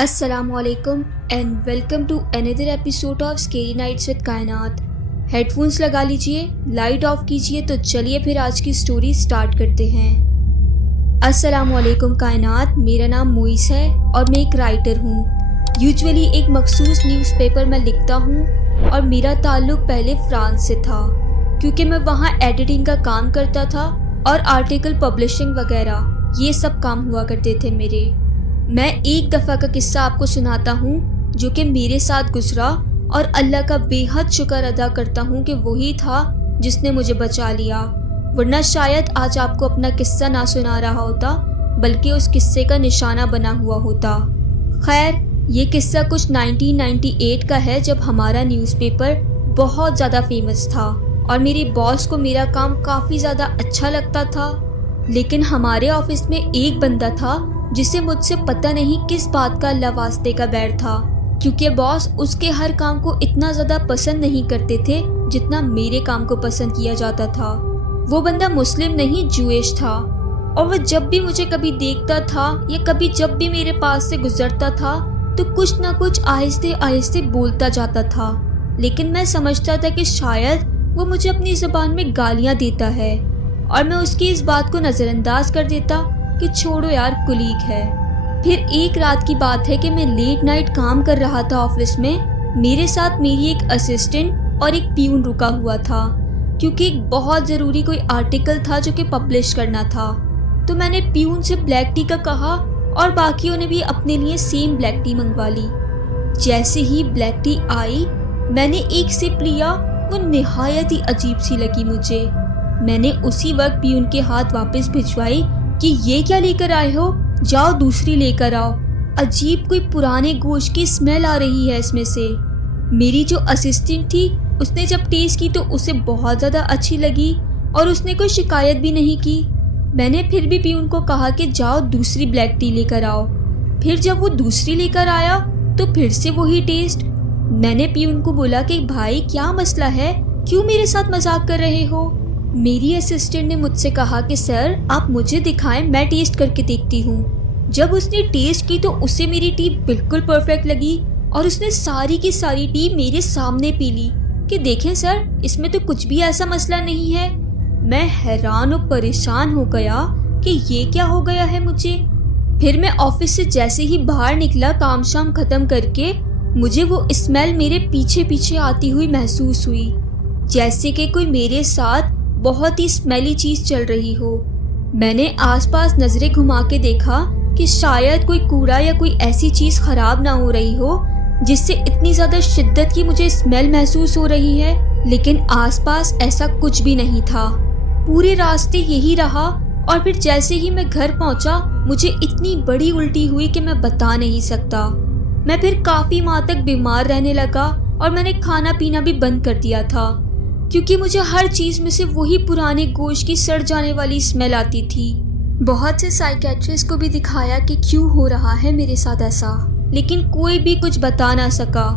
अस्सलाम वालेकुम and welcome to another episode of scary nights with Kainat. Headphones लगा लीजिए, लाइट ऑफ कीजिए, तो चलिए फिर आज की स्टोरी स्टार्ट करते हैं। अस्सलाम वालेकुम कायनात, मेरा नाम मोइस है और मैं एक राइटर हूँ। यूजुअली एक मखसूस न्यूज़पेपर में लिखता हूँ और मेरा ताल्लुक पहले फ्रांस से था क्योंकि मैं वहाँ एडिटिंग का काम करता था और आर्टिकल पब्लिशिंग वगैरह ये सब काम हुआ करते थे मेरे। मैं एक दफ़ा का किस्सा आपको सुनाता हूँ जो कि मेरे साथ गुजरा और अल्लाह का बेहद शुक्र अदा करता हूँ कि वही था जिसने मुझे बचा लिया, वरना शायद आज आपको अपना किस्सा ना सुना रहा होता बल्कि उस किस्से का निशाना बना हुआ होता। खैर, ये किस्सा कुछ 1998 का है जब हमारा न्यूज़पेपर बहुत ज़्यादा फेमस था और मेरे बॉस को मेरा काम काफ़ी ज़्यादा अच्छा लगता था। लेकिन हमारे ऑफिस में एक बंदा था जिसे मुझसे पता नहीं किस बात का अल्लाह वास्ते का बैर था, क्योंकि बॉस उसके हर काम को इतना ज़्यादा पसंद नहीं करते थे जितना मेरे काम को पसंद किया जाता था। वो बंदा मुस्लिम नहीं जूइश था और वह जब भी मुझे कभी देखता था या कभी जब भी मेरे पास से गुजरता था तो कुछ ना कुछ आहिस्ते आहिस्ते बोलता जाता था। लेकिन मैं समझता था कि शायद वो मुझे अपनी ज़बान में गालियाँ देता है और मैं उसकी इस बात को नज़रअंदाज कर देता कि छोड़ो यार, कुलीग है। फिर एक रात की बात है कि मैं लेट नाइट काम कर रहा था ऑफिस में। मेरे साथ मेरी एक असिस्टेंट और एक प्यून रुका हुआ था क्योंकि एक बहुत ज़रूरी कोई आर्टिकल था जो कि पब्लिश करना था। तो मैंने प्यून से ब्लैक टी का कहा और बाकियों ने भी अपने लिए सेम ब्लैक टी मंगवा ली। जैसे ही ब्लैक टी आई मैंने एक सिप लिया, वो निहायत ही अजीब सी लगी मुझे। मैंने उसी वक्त प्यून के हाथ वापस भिजवाई कि ये क्या लेकर आए हो, जाओ दूसरी लेकर आओ। अजीब कोई पुराने गोश्त की स्मेल आ रही है इसमें से। मेरी जो असिस्टेंट थी उसने जब टेस्ट की तो उसे बहुत ज़्यादा अच्छी लगी और उसने कोई शिकायत भी नहीं की। मैंने फिर भी प्यून को कहा कि जाओ दूसरी ब्लैक टी लेकर आओ। फिर जब वो दूसरी लेकर आया तो फिर से वही टेस्ट। मैंने प्यून को बोला कि भाई क्या मसला है, क्यों मेरे साथ मजाक कर रहे हो। मेरी असिस्टेंट ने मुझसे कहा कि सर आप मुझे दिखाएं, मैं टेस्ट करके देखती हूँ। जब उसने टेस्ट की तो उसे मेरी टी बिल्कुल परफेक्ट लगी और उसने सारी की सारी टी मेरे सामने पी ली कि देखें सर, इसमें तो कुछ भी ऐसा मसला नहीं है। मैं हैरान और परेशान हो गया कि ये क्या हो गया है मुझे। फिर मैं ऑफिस से जैसे ही बाहर निकला काम शाम खत्म करके, मुझे वो स्मेल मेरे पीछे पीछे आती हुई महसूस हुई, जैसे कि कोई मेरे साथ बहुत ही स्मेली चीज चल रही हो। मैंने आसपास नजरें घुमा के देखा कि शायद कोई कूड़ा या कोई ऐसी चीज खराब ना हो रही हो जिससे इतनी ज्यादा शिद्दत की मुझे स्मेल महसूस हो रही है, लेकिन आसपास ऐसा कुछ भी नहीं था। पूरे रास्ते यही रहा और फिर जैसे ही मैं घर पहुंचा मुझे इतनी बड़ी उल्टी हुई कि मैं बता नहीं सकता। मैं फिर काफी माह तक बीमार रहने लगा और मैंने खाना पीना भी बंद कर दिया था क्योंकि मुझे हर चीज़ में से वही पुराने गोश्त की सड़ जाने वाली स्मेल आती थी। बहुत से साइकेट्रिस्ट को भी दिखाया कि क्यों हो रहा है मेरे साथ ऐसा, लेकिन कोई भी कुछ बता ना सका।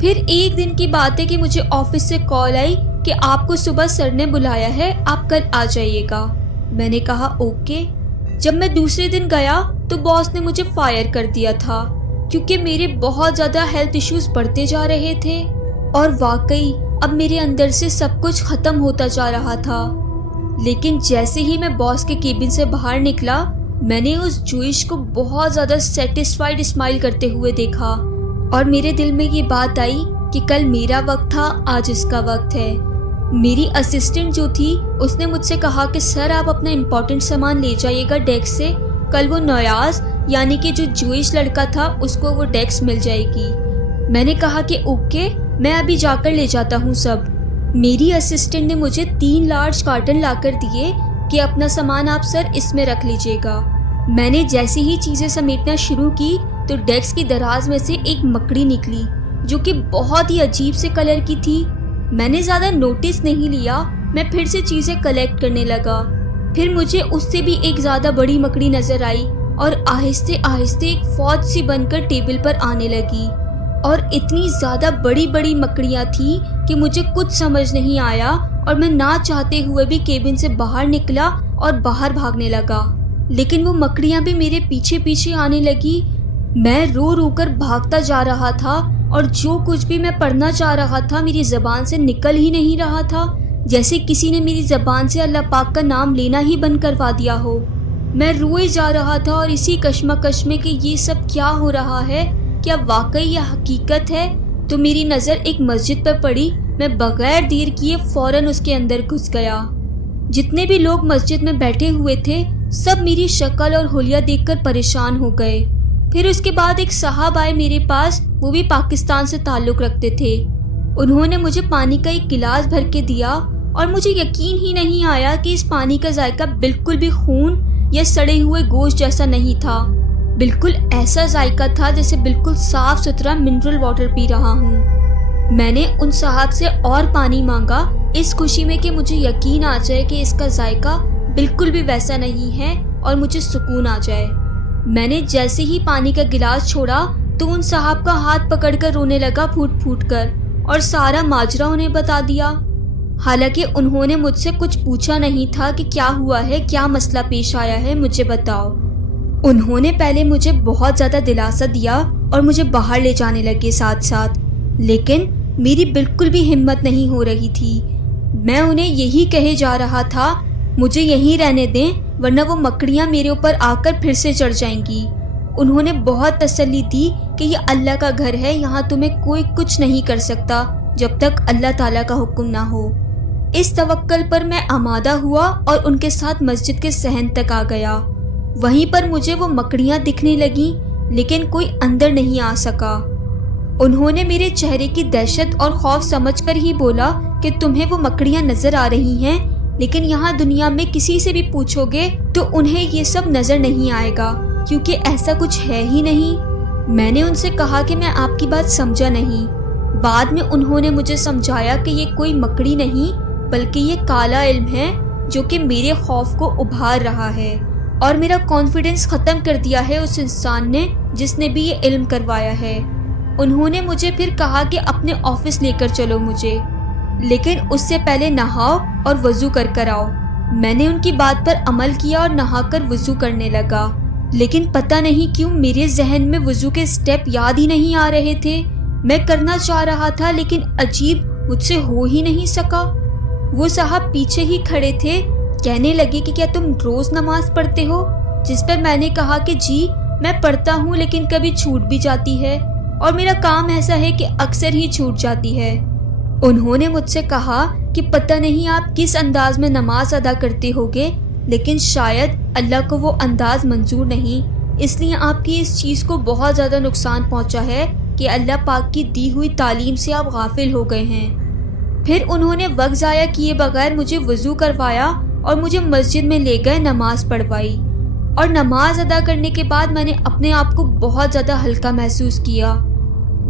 फिर एक दिन की बात है कि मुझे ऑफिस से कॉल आई कि आपको सुबह सर ने बुलाया है, आप कल आ जाइएगा। मैंने कहा ओके। जब मैं दूसरे दिन गया तो बॉस ने मुझे फायर कर दिया था क्योंकि मेरे बहुत ज़्यादा हेल्थ इश्यूज बढ़ते जा रहे थे और वाकई अब मेरे अंदर से सब कुछ खत्म होता जा रहा था। लेकिन जैसे ही मैं बॉस के केबिन से बाहर निकला मैंने उस जूइश को बहुत ज़्यादा सेटिस्फाइड स्माइल करते हुए देखा और मेरे दिल में ये बात आई कि कल मेरा वक्त था, आज इसका वक्त है। मेरी असिस्टेंट जो थी उसने मुझसे कहा कि सर आप अपना इम्पोर्टेंट सामान ले जाइएगा डेस्क से, कल वो नयाज यानी कि जो जूइश लड़का था उसको वो डेस्क मिल जाएगी। मैंने कहा कि ओके, मैं अभी जाकर ले जाता हूँ सब। मेरी असिस्टेंट ने मुझे 3 लार्ज कार्टन लाकर दिए कि अपना सामान आप सर इसमें रख लीजिएगा। मैंने जैसे ही चीज़ें समेटना शुरू की तो डेस्क की दराज में से एक मकड़ी निकली जो कि बहुत ही अजीब से कलर की थी। मैंने ज़्यादा नोटिस नहीं लिया, मैं फिर से चीज़ें कलेक्ट करने लगा। फिर मुझे उससे भी एक ज़्यादा बड़ी मकड़ी नज़र आई और आहिस्ते आहिस्ते एक फौज सी बनकर टेबल पर आने लगी और इतनी ज़्यादा बड़ी बड़ी मकड़ियाँ थी कि मुझे कुछ समझ नहीं आया और मैं ना चाहते हुए भी केबिन से बाहर निकला और बाहर भागने लगा। लेकिन वो मकड़ियाँ भी मेरे पीछे पीछे आने लगी। मैं रो रो कर भागता जा रहा था और जो कुछ भी मैं पढ़ना चाह रहा था मेरी ज़बान से निकल ही नहीं रहा था, जैसे किसी ने मेरी ज़बान से अल्लाह पाक का नाम लेना ही बंद करवा दिया हो। मैं रोए जा रहा था और इसी कश्मकश में कि ये सब क्या हो रहा है, क्या वाकई यह हकीकत है, तो मेरी नज़र एक मस्जिद पर पड़ी। मैं बगैर देर किए फ़ौरन उसके अंदर घुस गया। जितने भी लोग मस्जिद में बैठे हुए थे सब मेरी शक्ल और हुलिया देखकर परेशान हो गए। फिर उसके बाद एक साहब आए मेरे पास, वो भी पाकिस्तान से ताल्लुक़ रखते थे। उन्होंने मुझे पानी का एक गिलास भर के दिया और मुझे यकीन ही नहीं आया कि इस पानी का जायका बिल्कुल भी खून या सड़े हुए गोश्त जैसा नहीं था। बिल्कुल ऐसा जायका था जैसे बिल्कुल साफ सुथरा मिनरल वाटर पी रहा हूँ। मैंने उन साहब से और पानी मांगा इस खुशी में कि मुझे यकीन आ जाए कि इसका जायका बिल्कुल भी वैसा नहीं है और मुझे सुकून आ जाए। मैंने जैसे ही पानी का गिलास छोड़ा तो उन साहब का हाथ पकड़कर रोने लगा फूट फूट कर, और सारा माजरा उन्हें बता दिया। हालांकि उन्होंने मुझसे कुछ पूछा नहीं था कि क्या हुआ है, क्या मसला पेश आया है, मुझे बताओ। उन्होंने पहले मुझे बहुत ज़्यादा दिलासा दिया और मुझे बाहर ले जाने लगे साथ साथ, लेकिन मेरी बिल्कुल भी हिम्मत नहीं हो रही थी। मैं उन्हें यही कहे जा रहा था, मुझे यहीं रहने दें वरना वो मकड़ियाँ मेरे ऊपर आकर फिर से चढ़ जाएंगी। उन्होंने बहुत तसल्ली दी कि ये अल्लाह का घर है, यहाँ तुम्हें कोई कुछ नहीं कर सकता जब तक अल्लाह ताला का हुक्म ना हो। इस तवक्कल पर मैं आमादा हुआ और उनके साथ मस्जिद के सहन तक आ गया। वहीं पर मुझे वो मकड़ियाँ दिखने लगीं, लेकिन कोई अंदर नहीं आ सका। उन्होंने मेरे चेहरे की दहशत और खौफ समझकर ही बोला कि तुम्हें वो मकड़ियाँ नजर आ रही हैं, लेकिन यहाँ दुनिया में किसी से भी पूछोगे तो उन्हें ये सब नजर नहीं आएगा, क्योंकि ऐसा कुछ है ही नहीं। मैंने उनसे कहा कि मैं आपकी बात समझा नहीं। बाद में उन्होंने मुझे समझाया कि ये कोई मकड़ी नहीं बल्कि ये काला इल्म है जो कि मेरे खौफ को उभार रहा है और मेरा कॉन्फिडेंस ख़त्म कर दिया है उस इंसान ने जिसने भी ये इल्म करवाया है। उन्होंने मुझे फिर कहा कि अपने ऑफिस लेकर चलो मुझे, लेकिन उससे पहले नहाओ और वज़ू कर आओ। मैंने उनकी बात पर अमल किया और नहाकर वज़ू करने लगा, लेकिन पता नहीं क्यों मेरे जहन में वज़ू के स्टेप याद ही नहीं आ रहे थे। मैं करना चाह रहा था लेकिन अजीब मुझसे हो ही नहीं सका। वो साहब पीछे ही खड़े थे, कहने लगे कि क्या तुम रोज़ नमाज पढ़ते हो? जिस पर मैंने कहा कि जी मैं पढ़ता हूँ, लेकिन कभी छूट भी जाती है और मेरा काम ऐसा है कि अक्सर ही छूट जाती है। उन्होंने मुझसे कहा कि पता नहीं आप किस अंदाज में नमाज अदा करते होगे, लेकिन शायद अल्लाह को वो अंदाज मंजूर नहीं, इसलिए आपकी इस चीज़ को बहुत ज़्यादा नुकसान पहुंचा है कि अल्लाह पाक की दी हुई तालीम से आप गाफिल हो गए हैं। फिर उन्होंने वक्त ज़ाया किए बगैर मुझे वज़ू करवाया और मुझे मस्जिद में ले गए, नमाज पढ़वाई। और नमाज अदा करने के बाद मैंने अपने आप को बहुत ज़्यादा हल्का महसूस किया।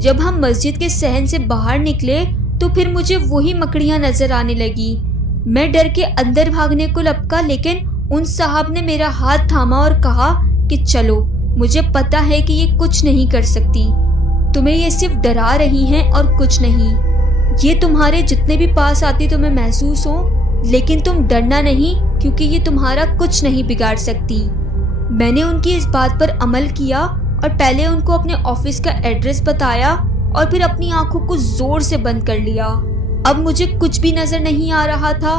जब हम मस्जिद के सहन से बाहर निकले तो फिर मुझे वही मकड़ियाँ नज़र आने लगी। मैं डर के अंदर भागने को लपका, लेकिन उन साहब ने मेरा हाथ थामा और कहा कि चलो, मुझे पता है कि ये कुछ नहीं कर सकती, तुम्हें ये सिर्फ डरा रही हैं और कुछ नहीं। ये तुम्हारे जितने भी पास आती तुम्हें महसूस हो, लेकिन तुम डरना नहीं, क्योंकि ये तुम्हारा कुछ नहीं बिगाड़ सकती। मैंने उनकी इस बात पर अमल किया और पहले उनको अपने ऑफिस का एड्रेस बताया और फिर अपनी आंखों को जोर से बंद कर लिया। अब मुझे कुछ भी नजर नहीं आ रहा था।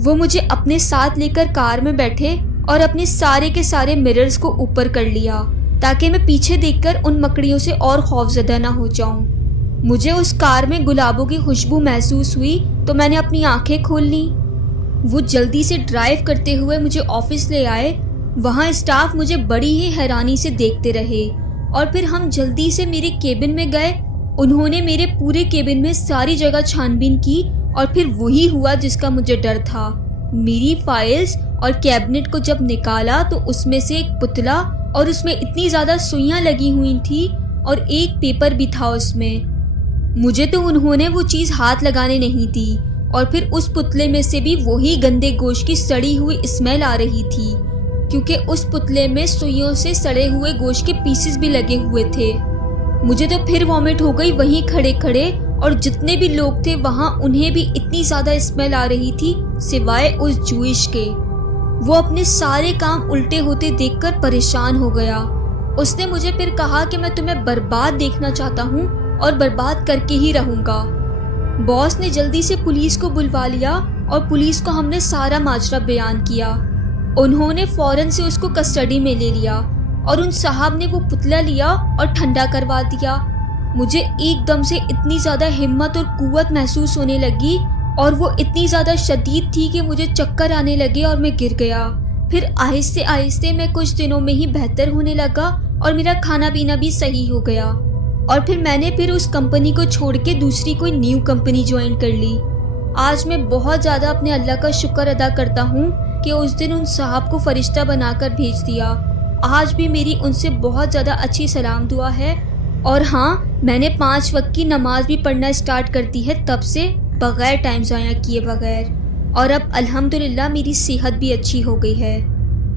वो मुझे अपने साथ लेकर कार में बैठे और अपने सारे के सारे मिरर्स को ऊपर कर लिया ताकि मैं पीछे देखकर उन मकड़ियों से और खौफजदा ना हो जाऊं। मुझे उस कार में गुलाबों की खुशबू महसूस हुई तो मैंने अपनी आंखें खोल ली। वो जल्दी से ड्राइव करते हुए मुझे ऑफिस ले आए। वहाँ स्टाफ मुझे बड़ी ही हैरानी से देखते रहे और फिर हम जल्दी से मेरे केबिन में गए। उन्होंने मेरे पूरे केबिन में सारी जगह छानबीन की और फिर वही हुआ जिसका मुझे डर था। मेरी फाइल्स और कैबिनेट को जब निकाला तो उसमें से एक पुतला, और उसमें इतनी ज़्यादा सुइयाँ लगी हुई थी और एक पेपर भी था उसमें। मुझे तो उन्होंने वो चीज़ हाथ लगाने नहीं दी और फिर उस पुतले में से भी वही गंदे गोश्त की सड़ी हुई स्मेल आ रही थी, क्योंकि उस पुतले में सुइयों से सड़े हुए गोश्त के पीसेस भी लगे हुए थे। मुझे तो फिर वॉमिट हो गई वहीं खड़े खड़े, और जितने भी लोग थे वहाँ उन्हें भी इतनी ज़्यादा स्मेल आ रही थी सिवाय उस जूइश के। वो अपने सारे काम उल्टे होते देखकर परेशान हो गया। اس نے مجھے پھر کہا کہ میں تمہیں برباد دیکھنا چاہتا ہوں اور برباد کر کے ہی رہوں گا۔ باس نے جلدی سے پولیس کو بلوا لیا اور پولیس کو ہم نے سارا ماجرا بیان کیا۔ انہوں نے فوراً سے اس کو کسٹڈی میں لے لیا اور ان صاحب نے وہ پتلا لیا اور ٹھنڈا کروا دیا۔ مجھے ایک دم سے اتنی زیادہ ہمت اور قوت محسوس ہونے لگی اور وہ اتنی زیادہ شدید تھی کہ مجھے چکر آنے لگے اور میں گر گیا۔ پھر آہستہ آہستہ میں کچھ دنوں میں ہی بہتر ہونے لگا اور میرا کھانا پینا بھی صحیح ہو گیا، اور پھر میں نے اس کمپنی کو چھوڑ کے دوسری کوئی نیو کمپنی جوائن کر لی۔ آج میں بہت زیادہ اپنے اللہ کا شکر ادا کرتا ہوں کہ اس دن ان صاحب کو فرشتہ بنا کر بھیج دیا۔ آج بھی میری ان سے بہت زیادہ اچھی سلام دعا ہے، اور ہاں، میں نے 5 وقت کی نماز بھی پڑھنا سٹارٹ کر دی ہے تب سے، بغیر ٹائم ضائع کیے بغیر، اور اب الحمدللہ میری صحت بھی اچھی ہو گئی ہے۔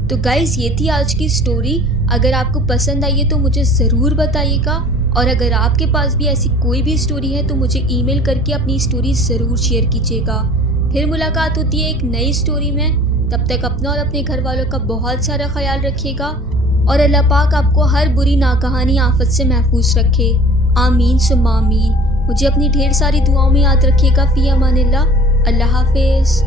تو گائز، یہ تھی آج کی سٹوری۔ اگر آپ کو پسند آئی ہے تو مجھے ضرور بتائیے گا، اور اگر آپ کے پاس بھی ایسی کوئی بھی سٹوری ہے تو مجھے ای میل کر کے اپنی سٹوری ضرور شیئر کیجیے گا۔ پھر ملاقات ہوتی ہے ایک نئی سٹوری میں، تب تک اپنا اور اپنے گھر والوں کا بہت سارا خیال رکھیے گا، اور اللہ پاک آپ کو ہر بری ناگہانی آفت سے محفوظ رکھے۔ آمین ثم آمین۔ مجھے اپنی ڈھیر ساری دعاؤں میں یاد رکھیے گا۔ فی امان اللہ۔ اللہ حافظ۔